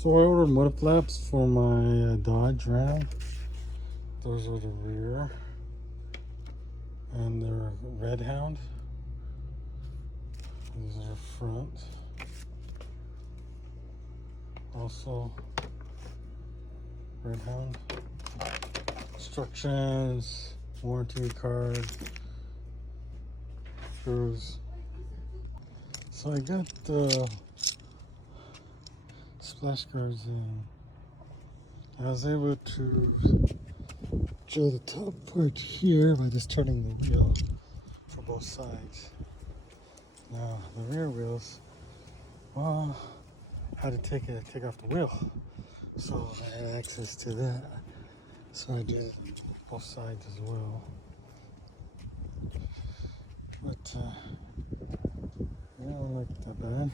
So I ordered mud flaps for my Dodge Ram. Those are the rear, and they're Red Hound. These are front. Also, Red Hound. Instructions, warranty card, screws. So I got the splash guards in. I was able to drill the top part here by just turning the wheel for both sides. Now the rear wheels, well, I had to take off the wheel, so I had access to that. So I did both sides as well. But yeah, I don't like that bad.